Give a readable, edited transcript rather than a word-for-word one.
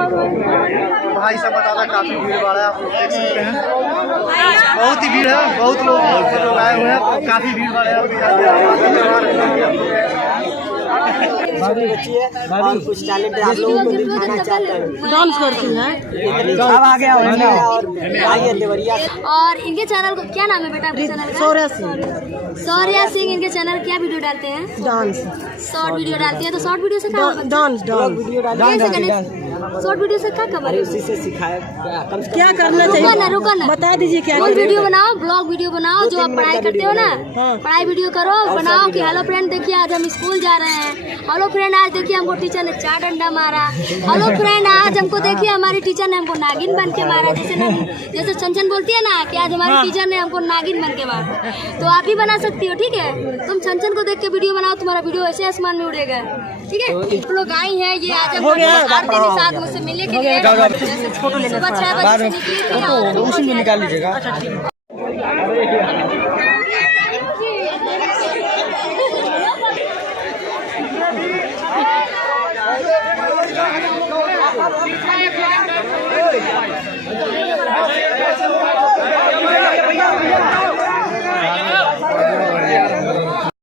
भाई सब बताता काफी भीड़ भाड़ है, आप लोग देख सकते हैं बहुत ही भीड़ है, बहुत लोग आए हुए हैं, काफी भीड़ भाड़ है। और कुछ टैलेंट आप लोगों को दिखाना चाहते हैं, डांस करती है। अब आ गया और आइए देवरिया। और इनके चैनल को क्या नाम है बेटा? आपके चैनल का सौर्या सिंह। इनके चैनल क्या वीडियो डालते हैं? डांस, शॉर्ट वीडियो डालती है। तो शॉर्ट वीडियो से क्या डांस वीडियो शॉर्ट वीडियो से क्या कमाल है? उसी से सिखाया क्या करना चाहिए? रुको ना, बता दीजिए क्या कोई वीडियो बनाओ, ब्लॉग वीडियो बनाओ, जो आप पढ़ाई करते हो ना, पढ़ाई वीडियो करो, बनाओ कि हेलो फ्रेंड देखिए आज हम स्कूल जा रहे हैं, हेलो फ्रेंड आज देखिए हमको टीचर ने 4 डंडा मारा, हेलो फ्रेंड आज हमको देखिए हमारी टीचर ने हमको नागिन बन के मारा। जैसे छन बोलती है ना कि आज हमारी टीचर ने हमको नागिन बन के मारा, तो आप भी बना सकती हो। ठीक है, तुम छन को देख के वीडियो बनाओ, तुम्हारा वीडियो ऐसे आसमान में उड़ेगा। ठीक है, आप लोग आई हैं, ये आज हम आरती के साथ मुझसे मिलने के लिए फोटो लेने उसी में निकाल लीजिएगा।